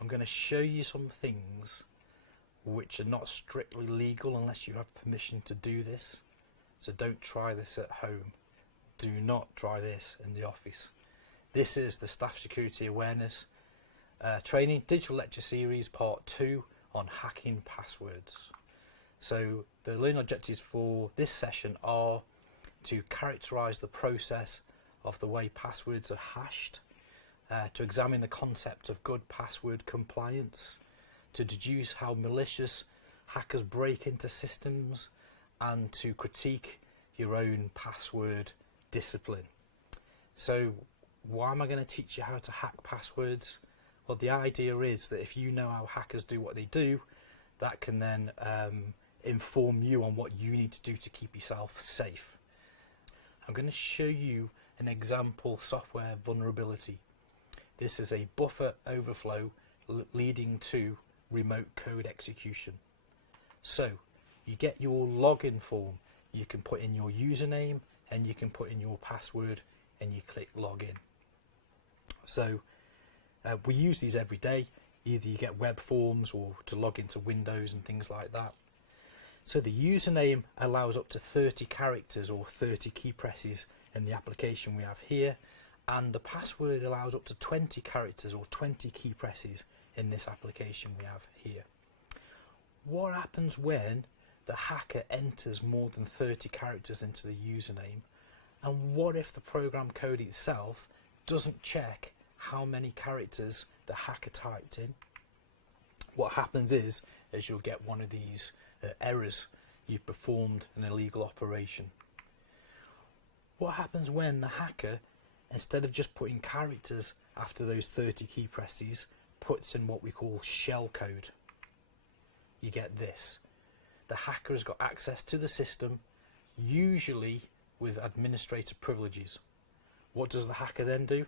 I'm going to show you some things which are not strictly legal unless you have permission to do this. So don't try this at home. Do not try this in the office. This is the Staff Security Awareness Training Digital Lecture Series Part 2 on hacking passwords. So the learning objectives for this session are to characterise the process of the way passwords are hashed, to examine the concept of good password compliance, to deduce how malicious hackers break into systems, and to critique your own password discipline. So why am I going to teach you how to hack passwords? Well, the idea is that if you know how hackers do what they do, that can then inform you on what you need to do to keep yourself safe. I'm going to show you an example software vulnerability. This is a buffer overflow leading to remote code execution. So you get your login form, you can put in your username and you can put in your password and you click login. So we use these every day. Either you get web forms or to log into Windows and things like that. So the username allows up to 30 characters or 30 key presses in the application we have here, and the password allows up to 20 characters or 20 key presses in this application we have here. What happens when the hacker enters more than 30 characters into the username, and what if the program code itself doesn't check how many characters the hacker typed in? What happens is you'll get one of these errors: you've performed an illegal operation. What happens when the hacker, instead of just putting characters after those 30 key presses, puts in what we call shell code? You get this. The hacker has got access to the system, usually with administrator privileges. What does the hacker then do?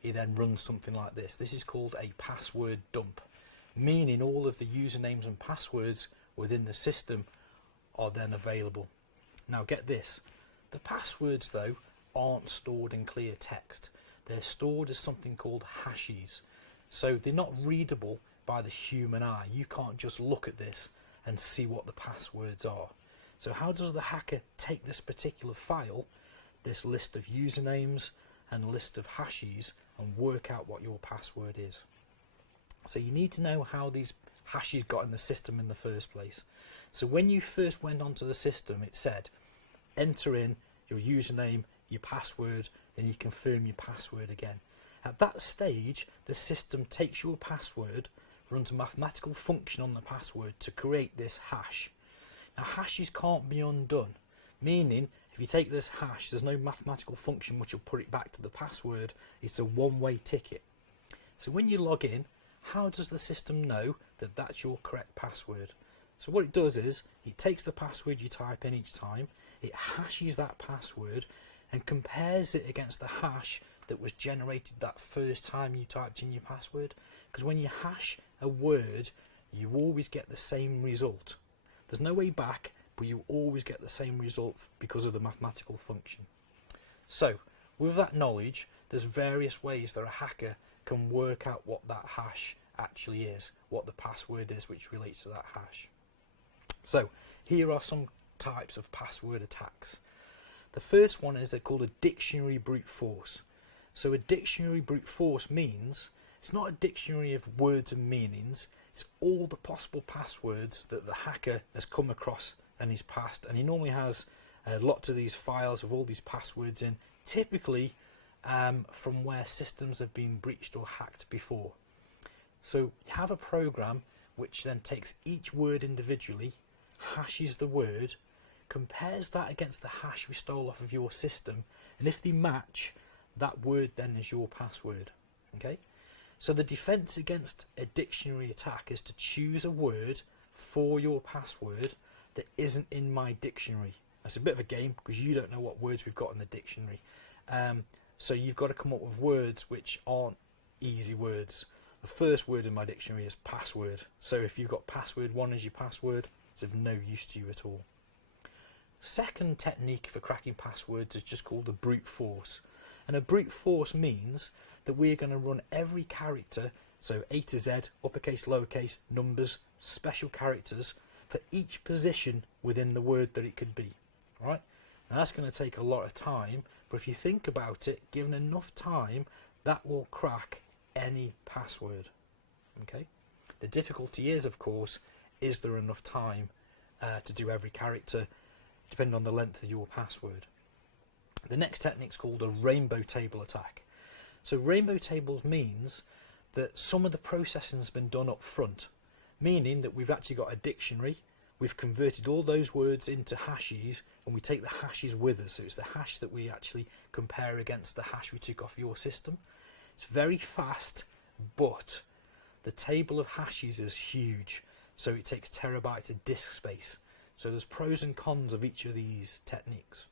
He then runs something like this. This is called a password dump, meaning all of the usernames and passwords within the system are then available. Now get this, the passwords though aren't stored in clear text. They're stored as something called hashes. So they're not readable by the human eye. You can't just look at this and see what the passwords are. So how does the hacker take this particular file, this list of usernames and list of hashes, and work out what your password is? So you need to know how these hashes got in the system in the first place. So when you first went onto the system, it said enter in your username, your password, then you confirm your password again. At that stage, the system takes your password, runs a mathematical function on the password to create this hash. Now hashes can't be undone, meaning if you take this hash, there's no mathematical function which will put it back to the password. It's a one-way ticket. So when you log in, how does the system know that that's your correct password? So what it does is it takes the password you type in each time, it hashes that password and compares it against the hash that was generated that first time you typed in your password. Because when you hash a word, you always get the same result. There's no way back, but you always get the same result because of the mathematical function. So with that knowledge, there's various ways that a hacker can work out what that hash actually is, what the password is which relates to that hash. So here are some types of password attacks. The first one is they're called a dictionary brute force. So a dictionary brute force means it's not a dictionary of words and meanings, it's all the possible passwords that the hacker has come across in his past, and he normally has lots of these files of all these passwords in, typically from where systems have been breached or hacked before. So you have a program which then takes each word individually, hashes the word, compares that against the hash we stole off of your system, and if they match, that word then is your password. Okay? So the defense against a dictionary attack is to choose a word for your password that isn't in my dictionary. That's a bit of a game because you don't know what words we've got in the dictionary. So you've got to come up with words which aren't easy words. The first word in my dictionary is password. So if you've got password 1 as your password, it's of no use to you at all. Second technique for cracking passwords is just called a brute force. And a brute force means that we're going to run every character So A to Z, uppercase, lowercase, numbers, special characters for each position within the word that it could be. All right? Now that's going to take a lot of time, but if you think about it, given enough time, that will crack any password. Okay? The difficulty is, of course, is there enough time to do every character, depending on the length of your password. The next technique is called a rainbow table attack. So rainbow tables means that some of the processing has been done up front, meaning that we've actually got a dictionary, we've converted all those words into hashes, and we take the hashes with us. So it's the hash that we actually compare against the hash we took off your system. It's very fast, but the table of hashes is huge, so it takes terabytes of disk space. So there's pros and cons of each of these techniques.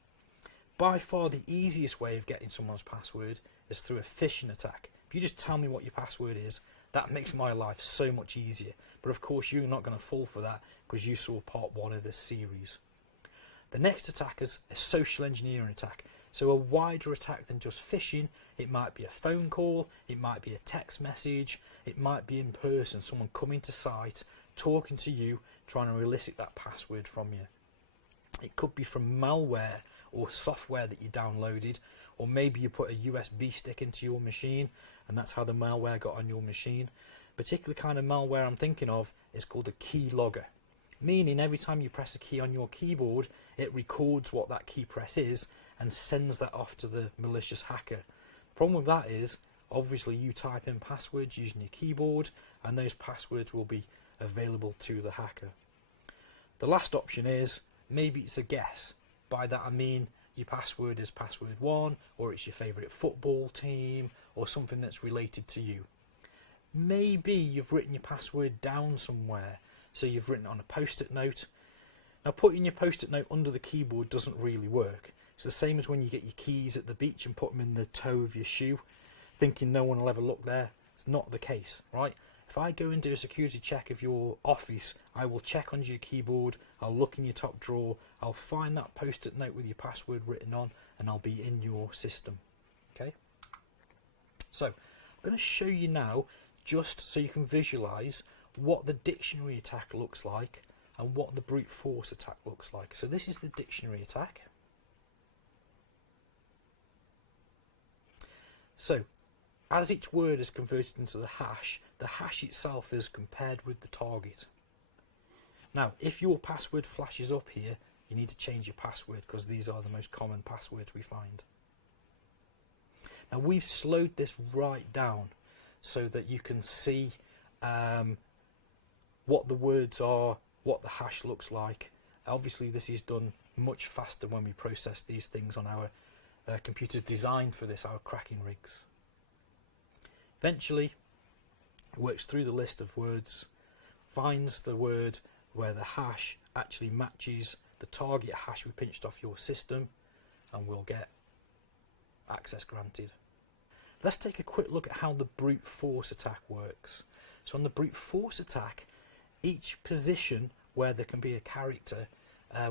By far the easiest way of getting someone's password is through a phishing attack. If you just tell me what your password is, that makes my life so much easier. But of course you're not going to fall for that because you saw part 1 of this series. The next attack is a social engineering attack. So a wider attack than just phishing. It might be a phone call, it might be a text message, it might be in person, someone coming to site, talking to you, trying to elicit that password from you. It could be from malware or software that you downloaded, or maybe you put a USB stick into your machine and that's how the malware got on your machine. Particular kind of malware I'm thinking of is called a key logger, meaning every time you press a key on your keyboard, it records what that key press is and sends that off to the malicious hacker. The problem with that is, obviously you type in passwords using your keyboard and those passwords will be available to the hacker. The last option is, maybe it's a guess. By that I mean your password is password 1, or it's your favourite football team, or something that's related to you. Maybe you've written your password down somewhere, so you've written it on a post-it note. Now putting your post-it note under the keyboard doesn't really work. It's the same as when you get your keys at the beach and put them in the toe of your shoe, thinking no one will ever look there. It's not the case, right? If I go and do a security check of your office, I will check under your keyboard, I'll look in your top drawer, I'll find that post-it note with your password written on, and I'll be in your system. Okay? So, I'm going to show you now, just so you can visualise what the dictionary attack looks like and what the brute force attack looks like. So this is the dictionary attack. So, as each word is converted into the hash itself is compared with the target. Now, if your password flashes up here, you need to change your password because these are the most common passwords we find. Now, we've slowed this right down so that you can see what the words are, what the hash looks like. Obviously, this is done much faster when we process these things on our computers designed for this, our cracking rigs. Eventually, it works through the list of words, finds the word where the hash actually matches the target hash we pinched off your system, and we'll get access granted. Let's take a quick look at how the brute force attack works. So on the brute force attack, each position where there can be a character,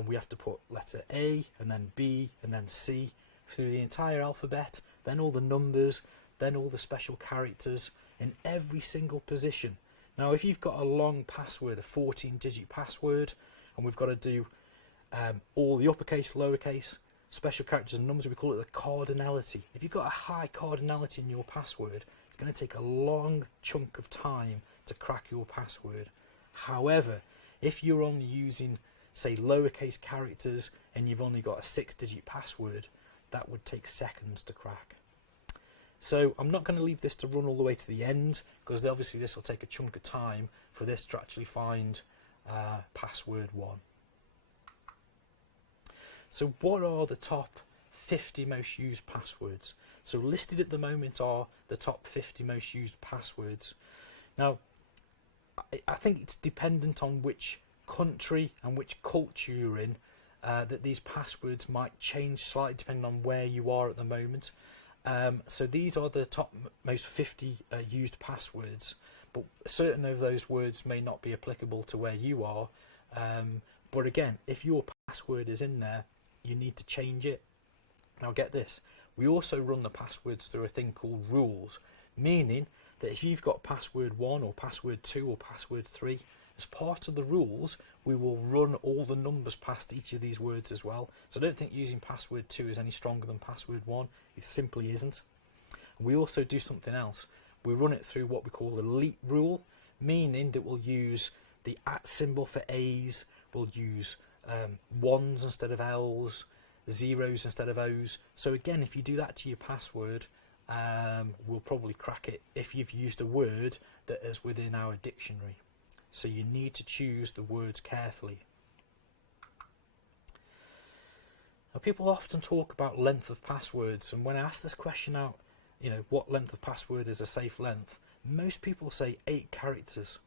we have to put letter A and then B and then C through the entire alphabet, then all the numbers, then all the special characters in every single position. Now if you've got a long password, a 14-digit password, and we've got to do all the uppercase, lowercase, special characters and numbers, we call it the cardinality. If you've got a high cardinality in your password, it's going to take a long chunk of time to crack your password. However, if you're only using, say, lowercase characters and you've only got a 6-digit password, that would take seconds to crack. So I'm not going to leave this to run all the way to the end, because obviously this will take a chunk of time for this to actually find password 1. So what are the top 50 most used passwords? So listed at the moment are the top 50 most used passwords. Now, I think it's dependent on which country and which culture you're in, that these passwords might change slightly depending on where you are at the moment. So these are the top most 50 used passwords, but certain of those words may not be applicable to where you are. But again, if your password is in there, you need to change it. Now get this, We also run the passwords through a thing called rules, meaning that if you've got password 1 or password 2 or password 3, as part of the rules, we will run all the numbers past each of these words as well. So I don't think using password 2 is any stronger than password 1. It simply isn't. We also do something else. We run it through what we call the elite rule, meaning that we'll use the @ symbol for A's, we'll use ones instead of L's, zeros instead of O's. So again, if you do that to your password, we'll probably crack it if you've used a word that is within our dictionary. So you need to choose the words carefully. Now, people often talk about length of passwords, and when I ask this question out, what length of password is a safe length, most people say 8 characters.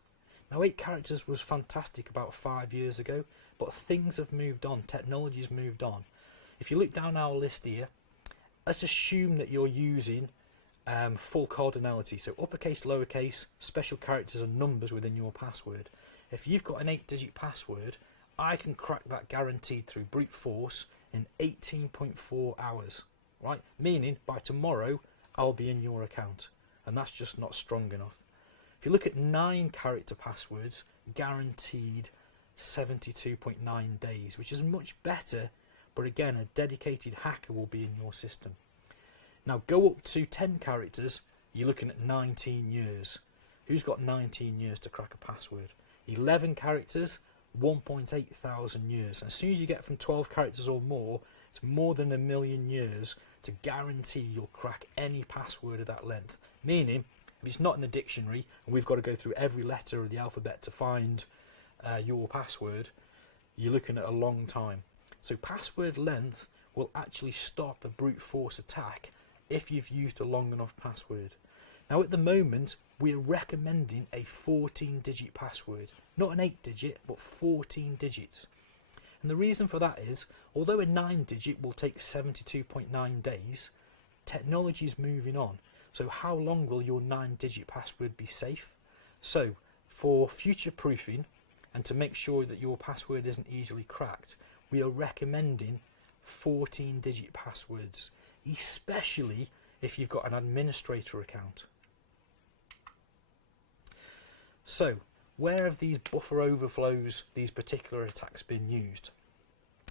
Now 8 characters was fantastic about 5 years ago, but things have moved on, technology's moved on. If you look down our list here, let's assume that you're using full cardinality, so uppercase, lowercase, special characters and numbers within your password. If you've got an 8-digit password, I can crack that guaranteed through brute force in 18.4 hours, right? Meaning by tomorrow I'll be in your account, and that's just not strong enough. If you look at 9-character passwords, guaranteed 72.9 days, which is much better, but again, a dedicated hacker will be in your system. Now go up to 10 characters, you're looking at 19 years. Who's got 19 years to crack a password? 11 characters, 1.8 thousand years. And as soon as you get from 12 characters or more, it's more than 1 million years to guarantee you'll crack any password of that length. Meaning, if it's not in the dictionary, and we've got to go through every letter of the alphabet to find your password, you're looking at a long time. So password length will actually stop a brute force attack if you've used a long enough password. Now at the moment, we're recommending a 14-digit password. Not an 8-digit, but 14 digits. And the reason for that is, although a 9-digit will take 72.9 days, technology is moving on. So how long will your 9-digit password be safe? So for future proofing and to make sure that your password isn't easily cracked, we are recommending 14-digit passwords, especially if you've got an administrator account. So where have these buffer overflows, these particular attacks been used?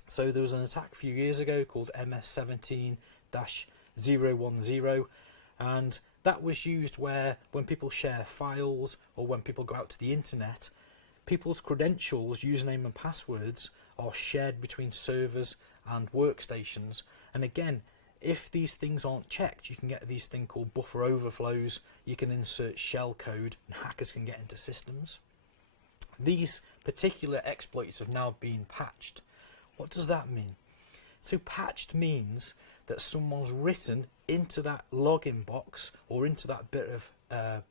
So there was an attack a few years ago called MS17-010, and that was used where when people share files or when people go out to the internet, people's credentials, username and passwords are shared between servers and workstations. And again, if these things aren't checked, you can get these things called buffer overflows. You can insert shell code and hackers can get into systems. These particular exploits have now been patched. What does that mean? So patched means that someone's written into that login box or into that bit of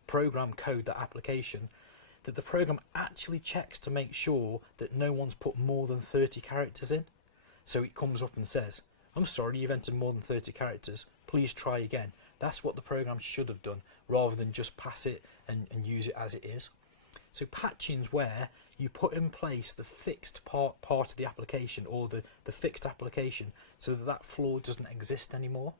program code, that application, that the program actually checks to make sure that no one's put more than 30 characters in. So it comes up and says, I'm sorry, you've entered more than 30 characters, please try again. That's what the program should have done, rather than just pass it and use it as it is. So patching's where you put in place the fixed part of the application, or the fixed application, so that flaw doesn't exist anymore.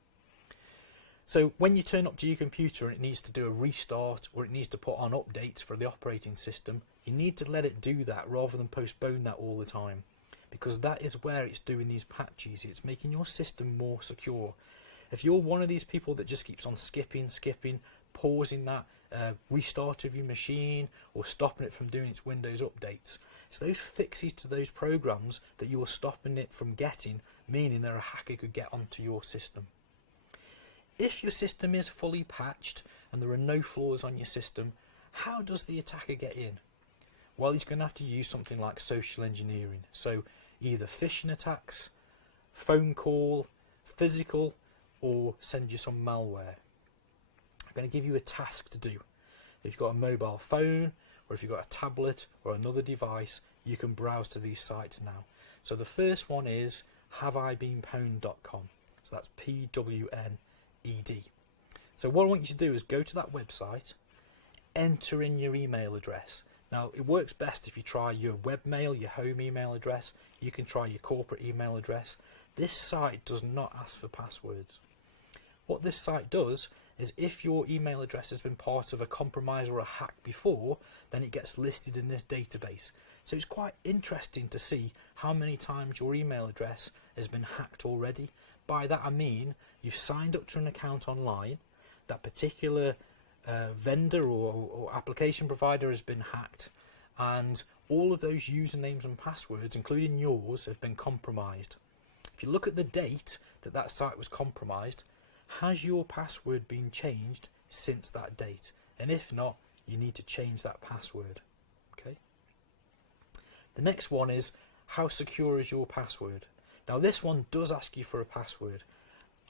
So when you turn up to your computer and it needs to do a restart or it needs to put on updates for the operating system, you need to let it do that rather than postpone that all the time, because that is where it's doing these patches. It's making your system more secure. If you're one of these people that just keeps on skipping, pausing that restart of your machine or stopping it from doing its Windows updates, it's those fixes to those programs that you are stopping it from getting, meaning that a hacker could get onto your system. If your system is fully patched and there are no flaws on your system, how does the attacker get in? Well, he's going to have to use something like social engineering. So either phishing attacks, phone call, physical, or send you some malware. I'm going to give you a task to do. If you've got a mobile phone, or if you've got a tablet or another device, you can browse to these sites now. So the first one is haveibeenpwned.com. So that's PWNED. So what I want you to do is go to that website, enter in your email address. Now it works best if you try your webmail, your home email address. You can try your corporate email address. This site does not ask for passwords. What this site does is if your email address has been part of a compromise or a hack before, then it gets listed in this database. So it's quite interesting to see how many times your email address has been hacked already. By that I mean you've signed up to an account online, that particular vendor or application provider has been hacked, and all of those usernames and passwords, including yours, have been compromised. If you look at the date that that site was compromised, has your password been changed since that date? And if not, you need to change that password. Okay. The next one is, how secure is your password? Now this one does ask you for a password.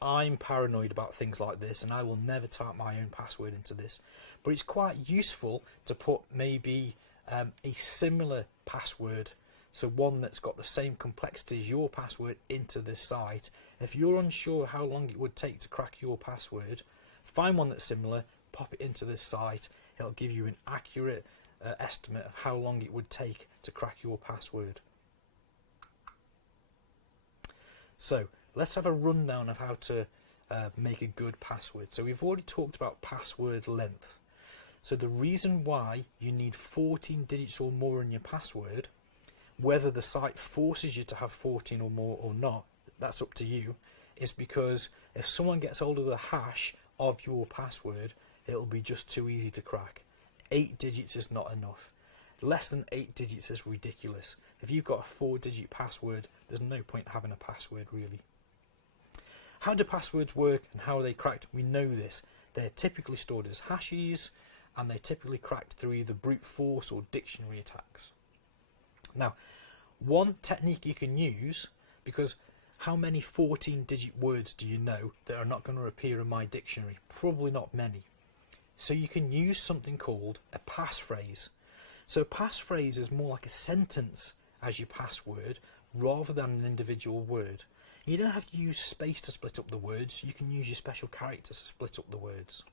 I'm paranoid about things like this, and I will never type my own password into this, but it's quite useful to put maybe a similar password, so one that's got the same complexity as your password, into this site. If you're unsure how long it would take to crack your password, find one that's similar, pop it into this site. It'll give you an accurate estimate of how long it would take to crack your password. So let's have a rundown of how to make a good password. So we've already talked about password length. So the reason why you need 14 digits or more in your password, whether the site forces you to have 14 or more or not, that's up to you, is because if someone gets hold of the hash of your password, it'll be just too easy to crack. 8 digits is not enough. Less than 8 digits is ridiculous. If you've got a 4-digit password, there's no point having a password really. How do passwords work and how are they cracked? We know this. They're typically stored as hashes, and they're typically cracked through either brute force or dictionary attacks. Now, one technique you can use, because how many 14-digit words do you know that are not going to appear in my dictionary? Probably not many. So you can use something called a passphrase. So a passphrase is more like a sentence as your password rather than an individual word. You don't have to use space to split up the words. You can use your special characters to split up the words.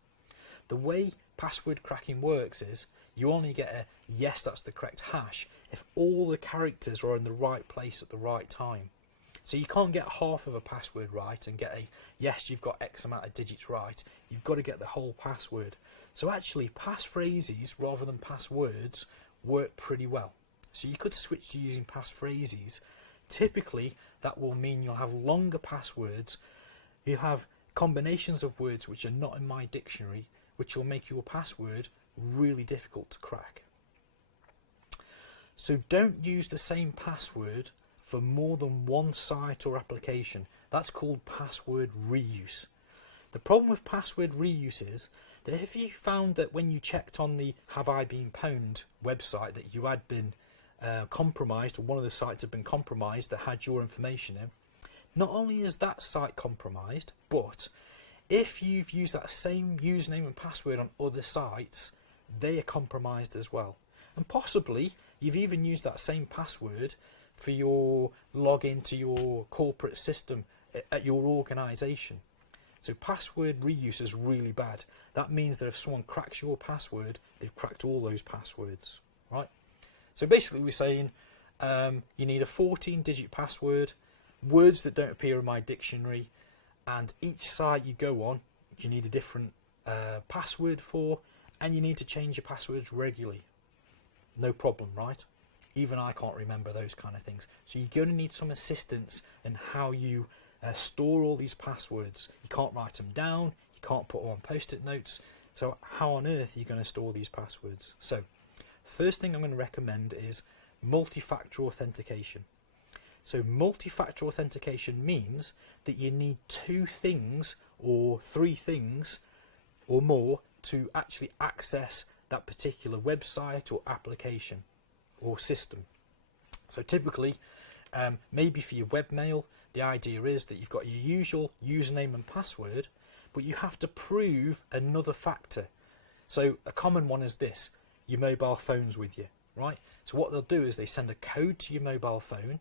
The way password cracking works is you only get a yes, that's the correct hash if all the characters are in the right place at the right time. So you can't get half of a password right and get a yes, you've got X amount of digits right. You've got to get the whole password. So actually passphrases rather than passwords work pretty well. So you could switch to using passphrases. Typically that will mean you'll have longer passwords. You'll have combinations of words which are not in my dictionary, which will make your password really difficult to crack. So don't use the same password for more than one site or application. That's called password reuse. The problem with password reuse is that if you found that when you checked on the Have I Been Pwned website that you had been compromised, or one of the sites had been compromised that had your information in, not only is that site compromised, but if you've used that same username and password on other sites, they are compromised as well. And possibly you've even used that same password for your login to your corporate system at your organisation. So password reuse is really bad. That means that if someone cracks your password, they've cracked all those passwords, right? So basically we're saying you need a 14-digit password, words that don't appear in my dictionary, and each site you go on, you need a different password for, and you need to change your passwords regularly. No problem, right? Even I can't remember those kind of things. So you're going to need some assistance in how you store all these passwords. You can't write them down, you can't put them on post-it notes. So how on earth are you going to store these passwords? So first thing I'm going to recommend is multi-factor authentication. So multi-factor authentication means that you need 2 things or 3 things or more to actually access that particular website or application or system. So typically, maybe for your webmail, the idea is that you've got your usual username and password, but you have to prove another factor. So a common one is this: your mobile phone's with you, right? So what they'll do is they send a code to your mobile phone.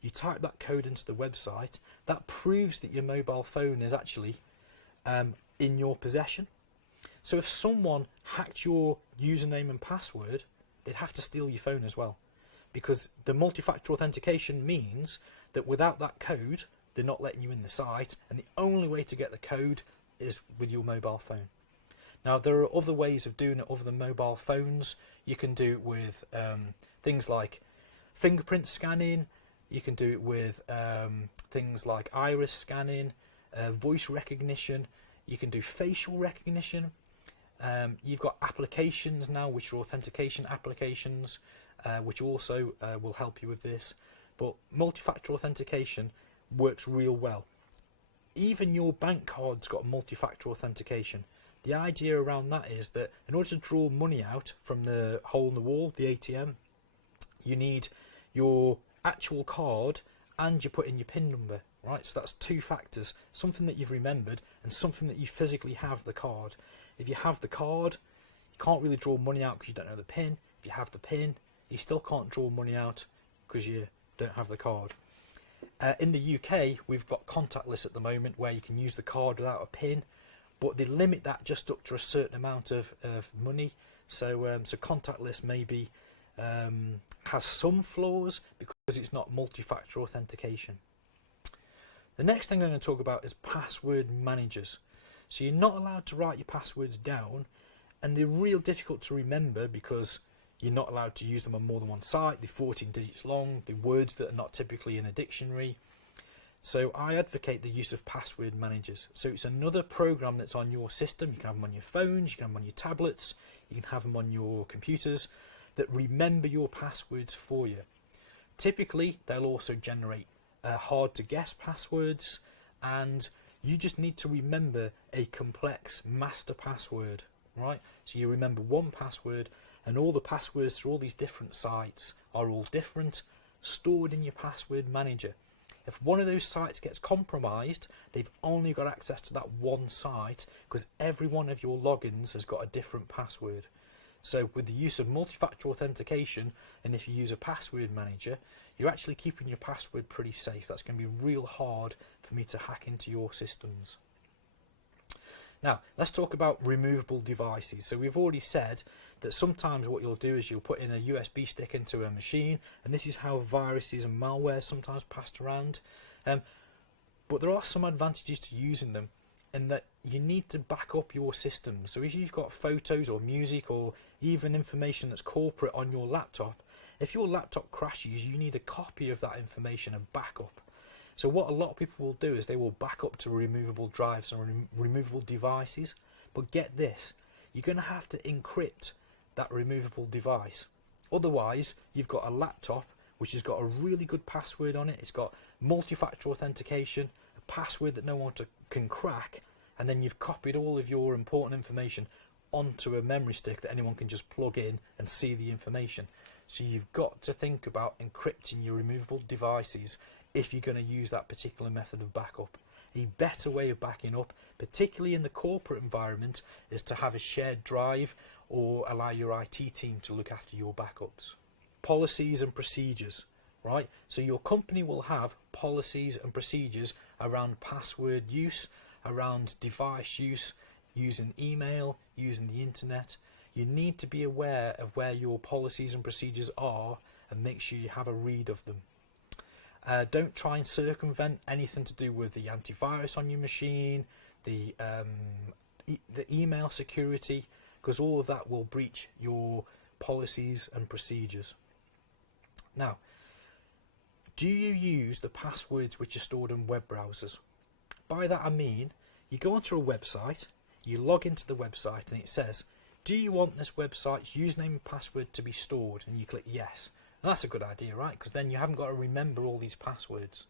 You type that code into the website. That proves that your mobile phone is actually in your possession. So if someone hacked your username and password, they'd have to steal your phone as well, because the multi-factor authentication means that without that code, they're not letting you in the site, and the only way to get the code is with your mobile phone. Now, there are other ways of doing it other than mobile phones. You can do it with things like fingerprint scanning. You can do it with things like iris scanning, voice recognition. You can do facial recognition. You've got applications now, which are authentication applications, which also will help you with this. But multi-factor authentication works real well. Even your bank card's got multi-factor authentication. The idea around that is that in order to draw money out from the hole in the wall, the ATM, you need your actual card and you put in your PIN number, right? So that's two factors, something that you've remembered and something that you physically have the card. If you have the card, you can't really draw money out because you don't know the PIN. If you have the PIN, you still can't draw money out because you don't have the card. In the UK, we've got contactless at the moment where you can use the card without a PIN, but they limit that just up to a certain amount of money. So contactless maybe has some flaws because it's not multi-factor authentication. The next thing I'm going to talk about is password managers. So you're not allowed to write your passwords down, and they're real difficult to remember because you're not allowed to use them on more than one site. They're 14 digits long, they're words that are not typically in a dictionary. So I advocate the use of password managers. So it's another program that's on your system. You can have them on your phones, you can have them on your tablets, you can have them on your computers that remember your passwords for you. Typically, they'll also generate hard to guess passwords, and you just need to remember a complex master password, right? So you remember one password, and all the passwords through all these different sites are all different, stored in your password manager. If one of those sites gets compromised, they've only got access to that one site because every one of your logins has got a different password. So with the use of multi-factor authentication, and if you use a password manager, you're actually keeping your password pretty safe. That's going to be real hard for me to hack into your systems. Now, let's talk about removable devices. So we've already said that sometimes what you'll do is you'll put in a USB stick into a machine, and this is how viruses and malware sometimes passed around. But there are some advantages to using them, in that you need to back up your system. So if you've got photos or music or even information that's corporate on your laptop, if your laptop crashes, you need a copy of that information and backup. So what a lot of people will do is they will back up to removable drives and removable devices. But get this, you're going to have to encrypt that removable device. Otherwise, you've got a laptop which has got a really good password on it. It's got multi-factor authentication, a password that no one can crack, and then you've copied all of your important information onto a memory stick that anyone can just plug in and see the information. So you've got to think about encrypting your removable devices if you're going to use that particular method of backup. A better way of backing up, particularly in the corporate environment, is to have a shared drive or allow your IT team to look after your backups. Policies and procedures, right? So your company will have policies and procedures around password use, around device use, using email, using the internet. You need to be aware of where your policies and procedures are and make sure you have a read of them. Don't try and circumvent anything to do with the antivirus on your machine, the email security, because all of that will breach your policies and procedures. Now, do you use the passwords which are stored in web browsers? By that I mean, you go onto a website, you log into the website, and it says, do you want this website's username and password to be stored? And you click yes. And that's a good idea, right? Because then you haven't got to remember all these passwords.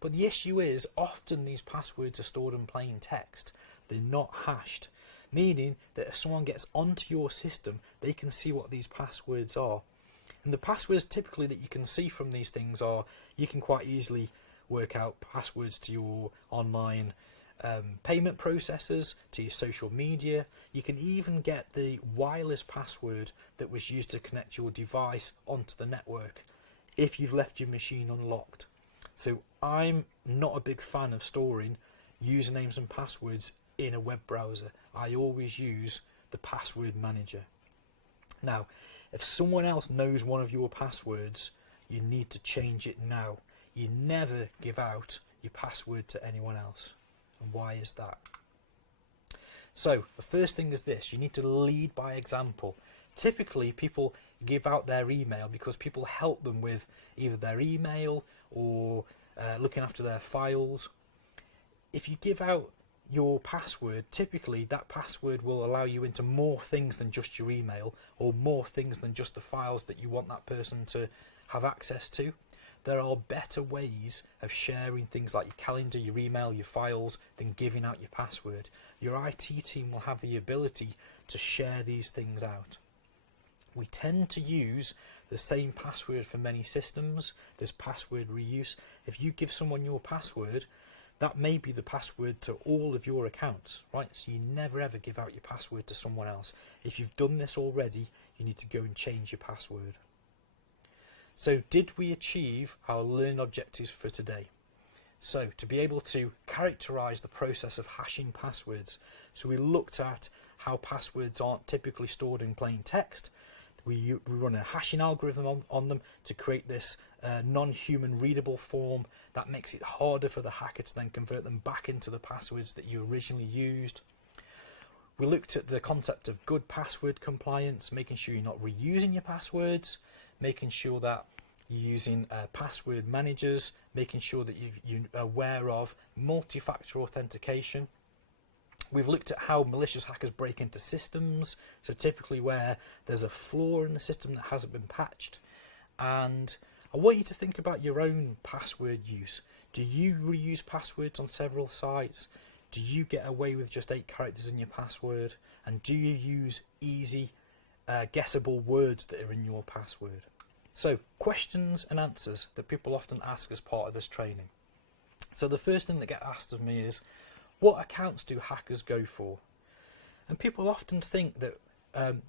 But the issue is, often these passwords are stored in plain text. They're not hashed, meaning that if someone gets onto your system, they can see what these passwords are. And the passwords typically that you can see from these things are, you can quite easily work out passwords to your online payment processors, to your social media. You can even get the wireless password that was used to connect your device onto the network if you've left your machine unlocked. So I'm not a big fan of storing usernames and passwords in a web browser. I always use the password manager. Now, if someone else knows one of your passwords, you need to change it now. You never give out your password to anyone else. And why is that? So the first thing is this: you need to lead by example. Typically people give out their email because people help them with either their email or looking after their files. If you give out your password, typically that password will allow you into more things than just your email, or more things than just the files that you want that person to have access to. There are better ways of sharing things like your calendar, your email, your files than giving out your password. Your IT team will have the ability to share these things out. We tend to use the same password for many systems. There's password reuse. If you give someone your password, that may be the password to all of your accounts, right? So you never ever give out your password to someone else. If you've done this already, you need to go and change your password. So did we achieve our learning objectives for today? So to be able to characterize the process of hashing passwords, so we looked at how passwords aren't typically stored in plain text. We run a hashing algorithm on them to create this non-human readable form that makes it harder for the hacker to then convert them back into the passwords that you originally used. We looked at the concept of good password compliance, making sure you're not reusing your passwords, making sure that you're using password managers, making sure that you're aware of multi-factor authentication. We've looked at how malicious hackers break into systems, so typically where there's a flaw in the system that hasn't been patched. And I want you to think about your own password use. Do you reuse passwords on several sites? Do you get away with just 8 characters in your password? And do you use easy, guessable words that are in your password? So, questions and answers that people often ask as part of this training. So the first thing that gets asked of me is, what accounts do hackers go for? And people often think that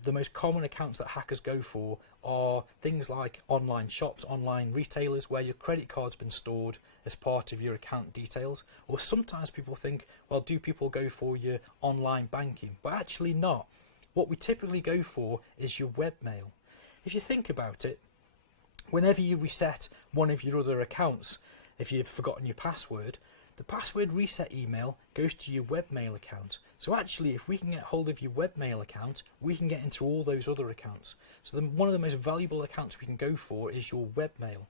the most common accounts that hackers go for are things like online shops, online retailers, where your credit card's been stored as part of your account details. Or sometimes people think, well, do people go for your online banking? But actually not. What we typically go for is your webmail. If you think about it, whenever you reset one of your other accounts, if you've forgotten your password, the password reset email goes to your webmail account. So actually, if we can get hold of your webmail account, we can get into all those other accounts. So one of the most valuable accounts we can go for is your webmail.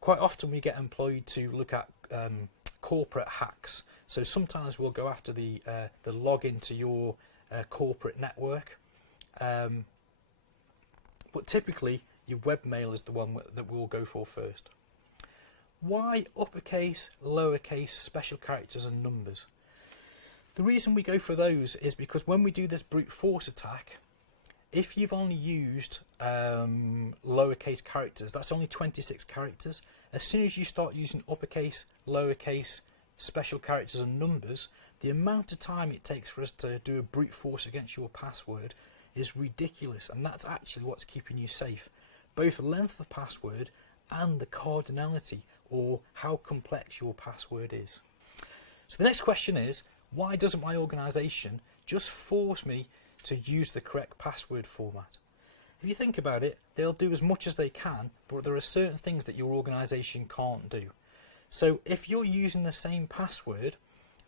Quite often we get employed to look at corporate hacks. So sometimes we'll go after the login to your corporate network. But typically, your webmail is the one that we'll go for first. Why uppercase, lowercase, special characters and numbers? The reason we go for those is because when we do this brute force attack, if you've only used lowercase characters, that's only 26 characters. As soon as you start using uppercase, lowercase, special characters and numbers, the amount of time it takes for us to do a brute force against your password is ridiculous, and that's actually what's keeping you safe. Both length of password and the cardinality, or how complex your password is. So the next question is, why doesn't my organisation just force me to use the correct password format? If you think about it, they'll do as much as they can, but there are certain things that your organisation can't do. So if you're using the same password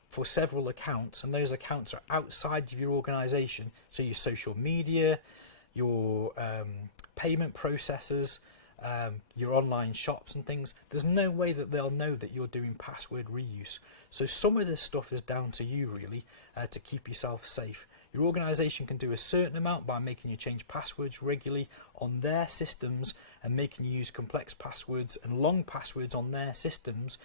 for several accounts, and those accounts are outside of your organisation, so your social media, your payment processors, your online shops and things, there's no way that they'll know that you're doing password reuse. So some of this stuff is down to you really, to keep yourself safe. Your organisation can do a certain amount by making you change passwords regularly on their systems and making you use complex passwords and long passwords on their systems.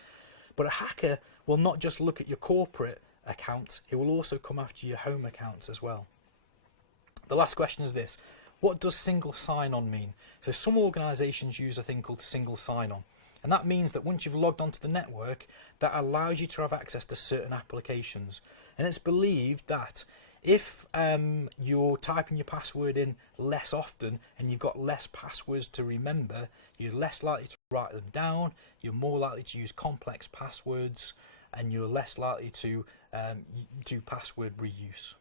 But a hacker will not just look at your corporate accounts, it will also come after your home accounts as well. The last question is this: what does single sign-on mean? So some organisations use a thing called single sign-on, and that means that once you've logged onto the network, that allows you to have access to certain applications. And it's believed that if you're typing your password in less often and you've got less passwords to remember, you're less likely to write them down, you're more likely to use complex passwords, and you're less likely to do password reuse.